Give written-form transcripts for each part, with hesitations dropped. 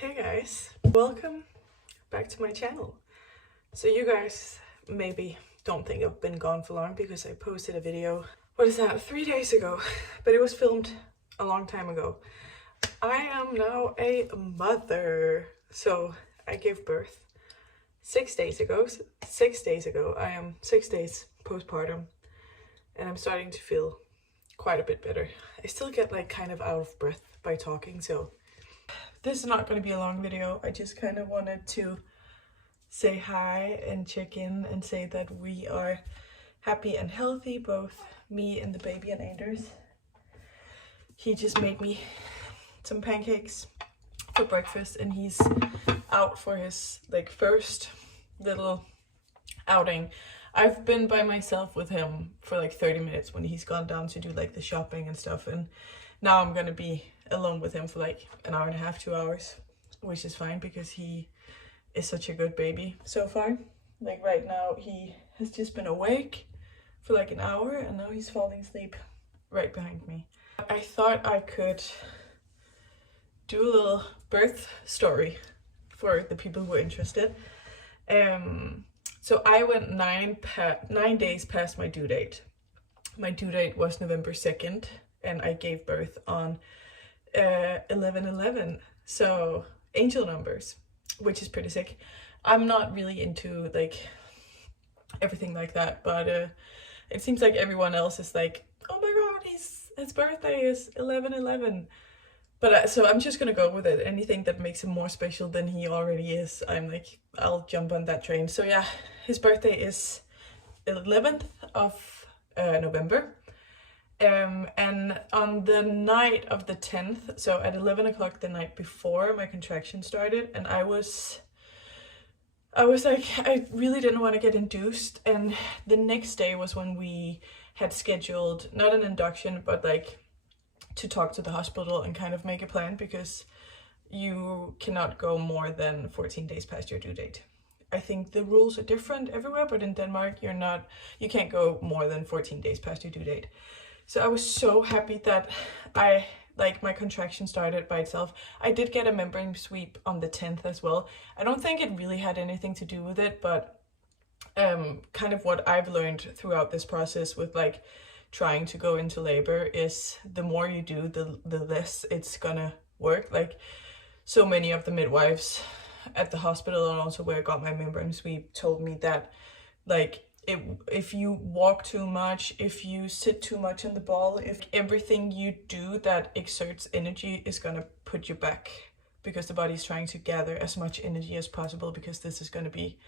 Hey guys, welcome back to my channel. So you guys maybe don't think I've been gone for long because I posted a video, 3 days ago, but it was filmed a long time ago. I am now a mother. So I gave birth 6 days ago. 6 days ago. I am 6 days postpartum and I'm starting to feel quite a bit better. I still get like kind of out of breath by talking, so this is not going to be a long video. I just kind of wanted to say hi and check in and say that we are happy and healthy, both me and the baby and Anders. He just made me some pancakes for breakfast and he's out for his first little outing. I've been by myself with him for 30 minutes when he's gone down to do the shopping and stuff, and now I'm gonna be alone with him for an hour and a half, 2 hours, which is fine because he is such a good baby so far. Right now he has just been awake for an hour and now he's falling asleep right behind me. I thought I could do a little birth story for the people who are interested. So I went 9 days past my due date. My due date was November 2nd and I gave birth on 11/11, so angel numbers, which is pretty sick. I'm not really into everything like that, but it seems like everyone else is oh my god, his birthday is 11/11. But so I'm just gonna go with it. Anything that makes him more special than he already is, I'll jump on that train. So yeah, his birthday is 11th of November. And on the night of the 10th, so at 11 o'clock the night before, my contraction started, and I was I really didn't want to get induced. And the next day was when we had scheduled not an induction, but to talk to the hospital and kind of make a plan, because you cannot go more than 14 days past your due date. I think the rules are different everywhere, but in Denmark you can't go more than 14 days past your due date. So I was so happy that my contraction started by itself. I did get a membrane sweep on the 10th as well. I don't think it really had anything to do with it, but kind of what I've learned throughout this process with trying to go into labor is the more you do, the less it's gonna work. So many of the midwives at the hospital and also where I got my membrane sweep told me that if you walk too much, if you sit too much in the ball, if everything you do that exerts energy is gonna put you back, because the body's trying to gather as much energy as possible, because this is gonna be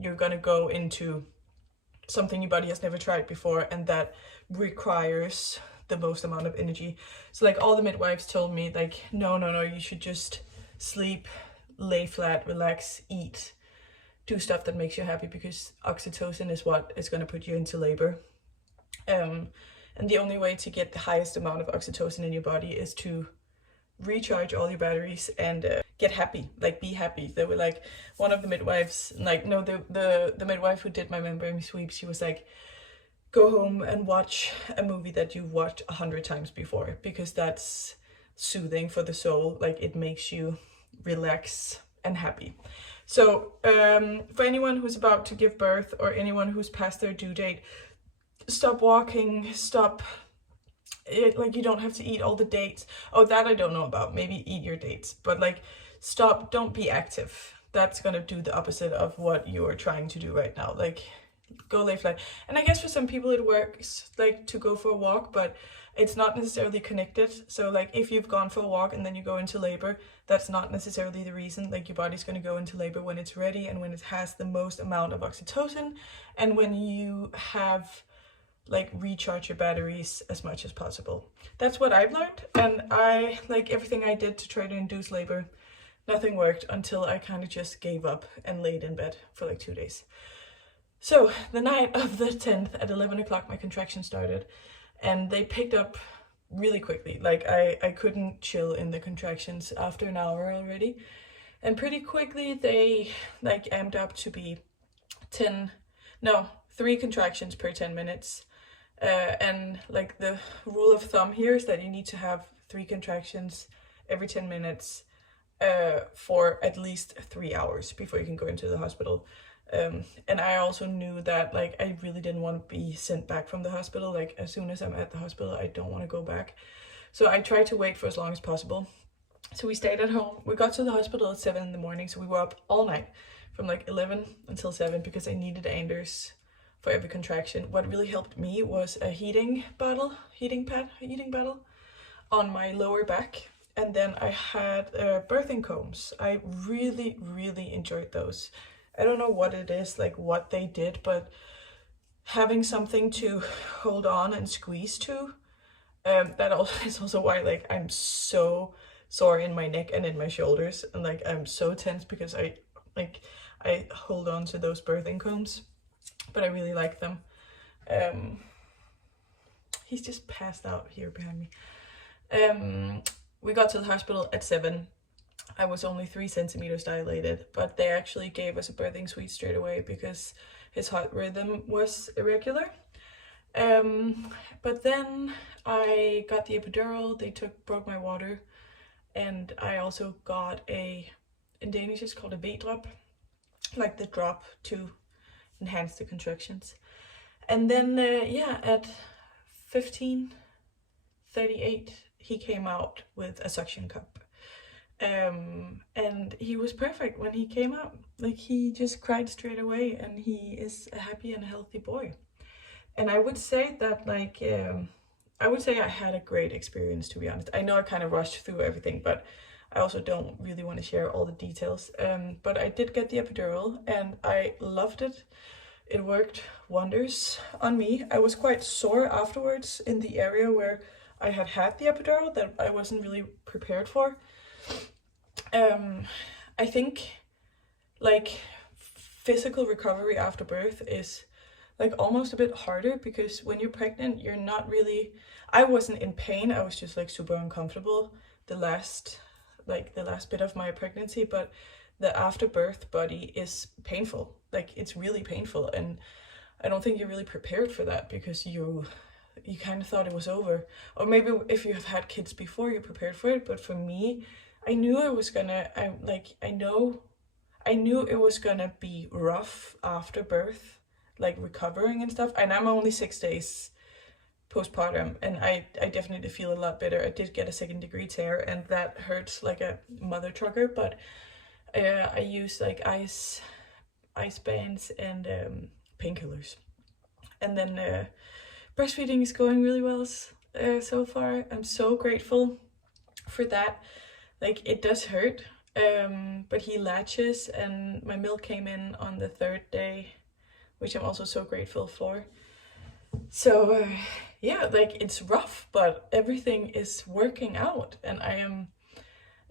you're gonna go into something your body has never tried before, and that requires the most amount of energy. So all the midwives told me no, you should just sleep, lay flat, relax, eat, do stuff that makes you happy, because oxytocin is what is going to put you into labor. And the only way to get the highest amount of oxytocin in your body is to recharge all your batteries and get happy, be happy. They were one of the midwives, no, the midwife who did my membrane sweep, she was go home and watch a movie that you've watched 100 times before, because that's soothing for the soul. It makes you relax and happy. So for anyone who's about to give birth or anyone who's past their due date, stop walking, stop. You don't have to eat all the dates. Oh, that I don't know about. Maybe eat your dates, but stop, don't be active. That's gonna do the opposite of what you're trying to do right now. Go lay flat. And I guess for some people it works to go for a walk, but it's not necessarily connected. So if you've gone for a walk and then you go into labor, that's not necessarily the reason. Your body's going to go into labor when it's ready and when it has the most amount of oxytocin, and when you have recharge your batteries as much as possible. That's what I've learned, and I everything I did to try to induce labor, nothing worked until I kind of just gave up and laid in bed for 2 days. So the night of the 10th at 11 o'clock my contraction started, and they picked up really quickly. I couldn't chill in the contractions after an hour already, and pretty quickly they amped up to be 3 contractions per 10 minutes. And the rule of thumb here is that you need to have 3 contractions every 10 minutes for at least 3 hours before you can go into the hospital. And I also knew that like I really didn't want to be sent back from the hospital. Like as soon as I'm at the hospital, I don't want to go back. So I tried to wait for as long as possible. So we stayed at home. We got to the hospital at 7 in the morning, so we were up all night from like 11 until 7 because I needed Anders for every contraction. What really helped me was a heating bottle on my lower back. And then I had birthing combs. I really, really enjoyed those. I don't know what it is, like what they did, but having something to hold on and squeeze to, that is also why like I'm so sore in my neck and in my shoulders, and like I'm so tense because I hold on to those birthing combs, but I really like them. He's just passed out here behind me. We got to the hospital at 7. I was only 3 centimeters dilated, but they actually gave us a birthing suite straight away because his heart rhythm was irregular. But then I got the epidural. They broke my water, and I also got in Danish it's called a V-drop, like the drop to enhance the contractions. And then at 15:38 he came out with a suction cup, and he was perfect when he came out. Like he just cried straight away, and he is a happy and healthy boy. And I would say that like I had a great experience, to be honest. I know I kind of rushed through everything, but I also don't really want to share all the details. But I did get the epidural and I loved it. It worked wonders on me. I was quite sore afterwards in the area where I had the epidural that I wasn't really prepared for. I think like physical recovery after birth is like almost a bit harder because when you're pregnant, you're not really, I wasn't in pain. I was just like super uncomfortable the last bit of my pregnancy, but the afterbirth body is painful. Like it's really painful, and I don't think you're really prepared for that because you kind of thought it was over. Or maybe if you have had kids before, you're prepared for it, but for me, I knew it was gonna, I knew it was gonna be rough after birth, like recovering and stuff. And I'm only 6 days postpartum, and I definitely feel a lot better. I did get a 2nd-degree tear, and that hurts like a mother trucker, but I use like ice bands and painkillers. And then breastfeeding is going really well so far. I'm so grateful for that. Like it does hurt, but he latches, and my milk came in on the 3rd day, which I'm also so grateful for. So yeah, like it's rough, but everything is working out, and I am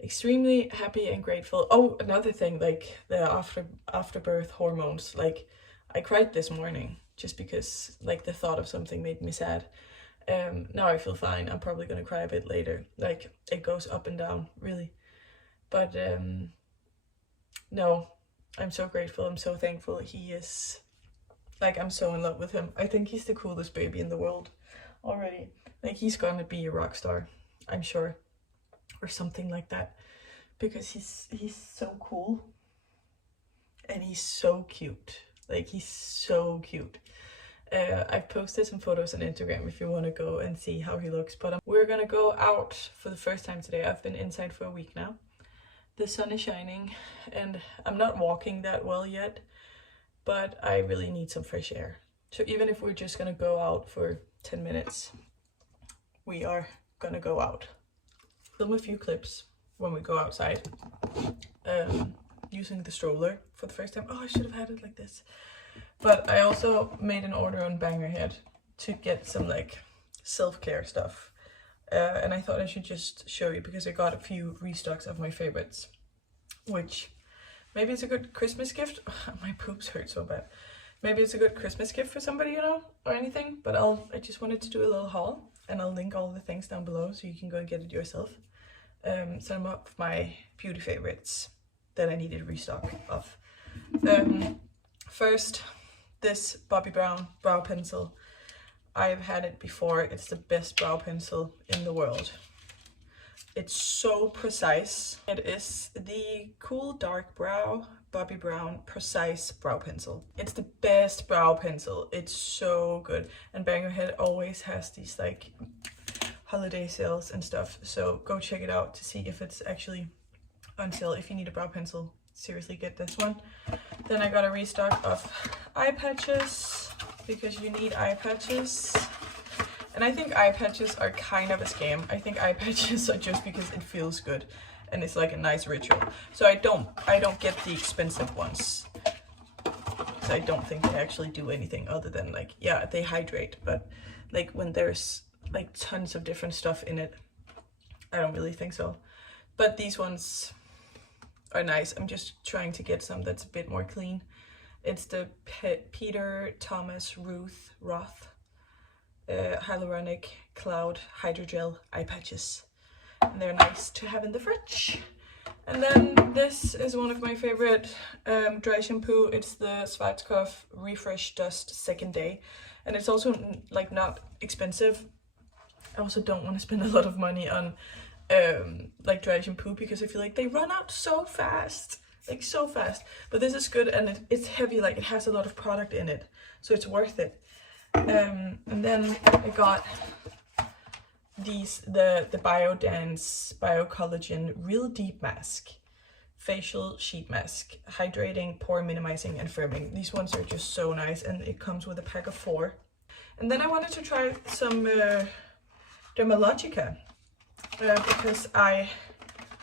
extremely happy and grateful. Oh, another thing, like the afterbirth hormones. Like I cried this morning just because like the thought of something made me sad. Now I feel fine. I'm probably gonna cry a bit later. Like it goes up and down, really. But no, I'm so grateful. I'm so thankful. He is, like, I'm so in love with him. I think he's the coolest baby in the world already. Like he's gonna be a rock star, I'm sure, or something like that, because he's so cool and he's so cute. Like he's so cute. I've posted some photos on Instagram if you want to go and see how he looks, but we're gonna go out for the first time today. I've been inside for a week now. The sun is shining and I'm not walking that well yet, but I really need some fresh air. So even if we're just gonna go out for 10 minutes, we are gonna go out. Film a few clips when we go outside, using the stroller for the first time. Oh, I should have had it like this. But I also made an order on Bangerhead to get some like self-care stuff. And I thought I should just show you because I got a few restocks of my favorites, which maybe it's a good Christmas gift. My boobs hurt so bad. Maybe it's a good Christmas gift for somebody, you know, or anything. But I just wanted to do a little haul, and I'll link all the things down below so you can go and get it yourself. Some of my beauty favorites that I needed restock of. First, this Bobbi Brown brow pencil. I've had it before. It's the best brow pencil in the world. It's so precise. It is the Cool Dark Brow Bobbi Brown Precise Brow Pencil. It's the best brow pencil. It's so good. And Bang Your Head always has these like holiday sales and stuff. So go check it out to see if it's actually on sale. If you need a brow pencil, seriously get this one. Then I got a restock of eye patches because you need eye patches. And I think eye patches are kind of a scam. I think eye patches are just because it feels good and it's like a nice ritual. So I don't get the expensive ones. So I don't think they actually do anything other than like, yeah, they hydrate, but like when there's like tons of different stuff in it, I don't really think so. But these ones are nice. I'm just trying to get some that's a bit more clean. It's the Peter Thomas Roth Hyaluronic Cloud Hydrogel eye patches, and they're nice to have in the fridge. And then this is one of my favorite dry shampoo. It's the Schwarzkopf Refresh Dust Second Day, and it's also like not expensive. I also don't want to spend a lot of money on like dry shampoo because I feel like they run out so fast, like so fast. But this is good, and it's heavy, like it has a lot of product in it, so it's worth it. And then I got these, the Biodance Biocollagen Real Deep Mask Facial Sheet Mask, hydrating, pore minimizing, and firming. These ones are just so nice, and it comes with a pack of 4. And then I wanted to try some Dermalogica because I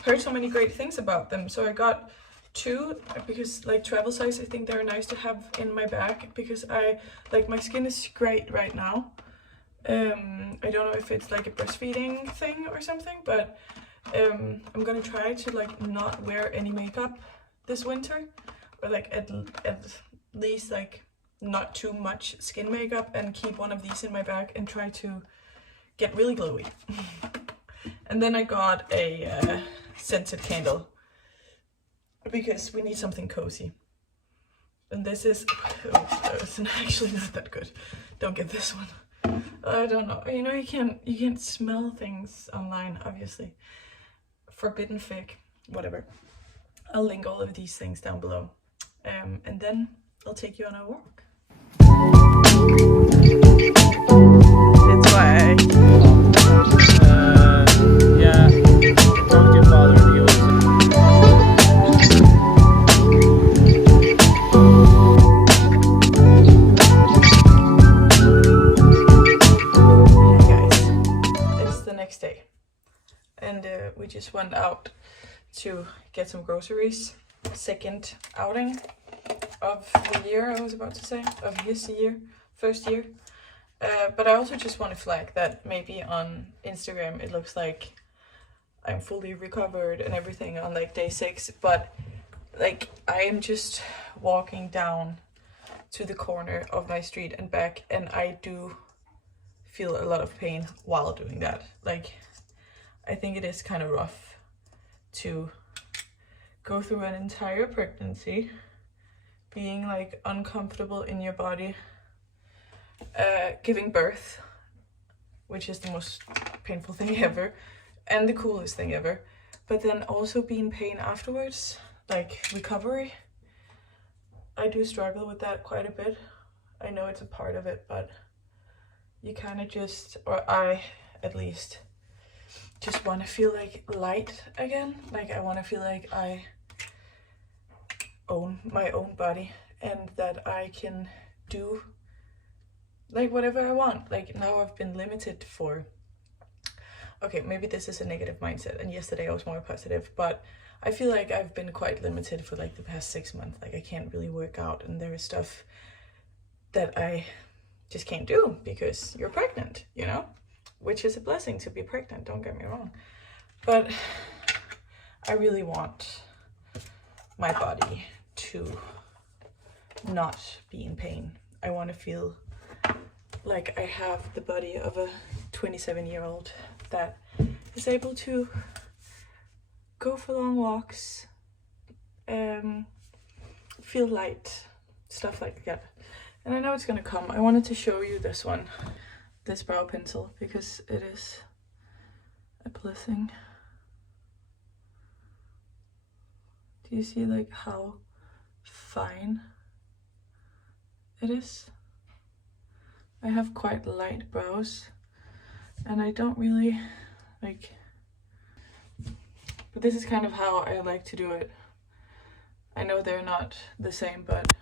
heard so many great things about them. So I got 2 because like travel size, I think they're nice to have in my bag because I like my skin is great right now. I don't know if it's like a breastfeeding thing or something, but I'm gonna try to like not wear any makeup this winter, or like at least like not too much skin makeup, and keep one of these in my bag and try to get really glowy. And then I got a scented candle because we need something cozy. And this is, oh, it's actually not that good. Don't get this one. I don't know. You know, you can't smell things online, obviously. Forbidden fig, whatever. I'll link all of these things down below. And then I'll take you on a walk. That's why. Yeah. Talk to your father. He was. Next day, and we just went out to get some groceries. Second outing of the year, I was about to say, of his year, first year. But I also just want to flag that maybe on Instagram it looks like I'm fully recovered and everything on like day 6, but like I am just walking down to the corner of my street and back, and I do feel a lot of pain while doing that. Like, I think it is kind of rough to go through an entire pregnancy being like uncomfortable in your body, giving birth, which is the most painful thing ever and the coolest thing ever, but then also be in pain afterwards, like recovery. I do struggle with that quite a bit. I know it's a part of it, but you kind of just, or I at least, just want to feel like light again. Like I want to feel like I own my own body and that I can do like whatever I want. Like now I've been limited for, okay, maybe this is a negative mindset, and yesterday I was more positive, but I feel like I've been quite limited for like the past 6 months. Like I can't really work out, and there is stuff that I just can't do because you're pregnant, you know, which is a blessing to be pregnant, don't get me wrong. But I really want my body to not be in pain. I want to feel like I have the body of a 27-year-old that is able to go for long walks, feel light, stuff like that. And I know it's gonna come. I wanted to show you this one, this brow pencil, because it is a blessing. Do you see like how fine it is? I have quite light brows and I don't really like, but this is kind of how I like to do it. I know they're not the same, but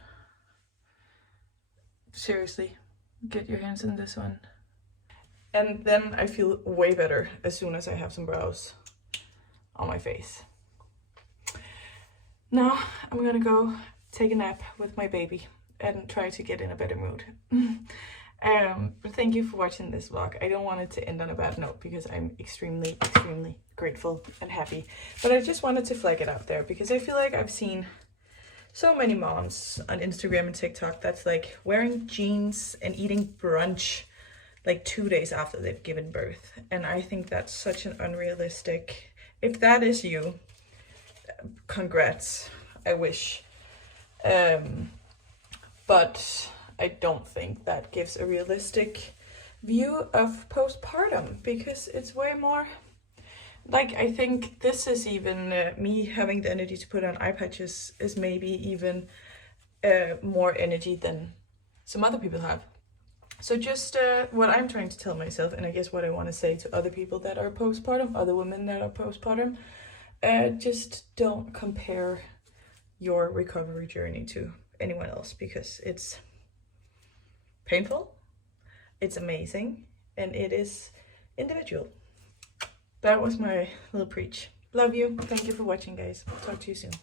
seriously, get your hands in this one. And then I feel way better as soon as I have some brows on my face. Now I'm gonna go take a nap with my baby and try to get in a better mood. But thank you for watching this vlog. I don't want it to end on a bad note because I'm extremely grateful and happy. But I just wanted to flag it out there because I feel like I've seen so many moms on Instagram and TikTok that's like wearing jeans and eating brunch like 2 days after they've given birth. And I think that's such an unrealistic, if that is you, congrats, I wish. But I don't think that gives a realistic view of postpartum because it's way more like, I think this is even me having the energy to put on eye patches is maybe even more energy than some other people have. So just what I'm trying to tell myself, and I guess what I want to say to other people that are postpartum, other women that are postpartum, just don't compare your recovery journey to anyone else because it's painful, it's amazing, and it is individual. That was my little preach. Love you. Thank you for watching, guys. Talk to you soon.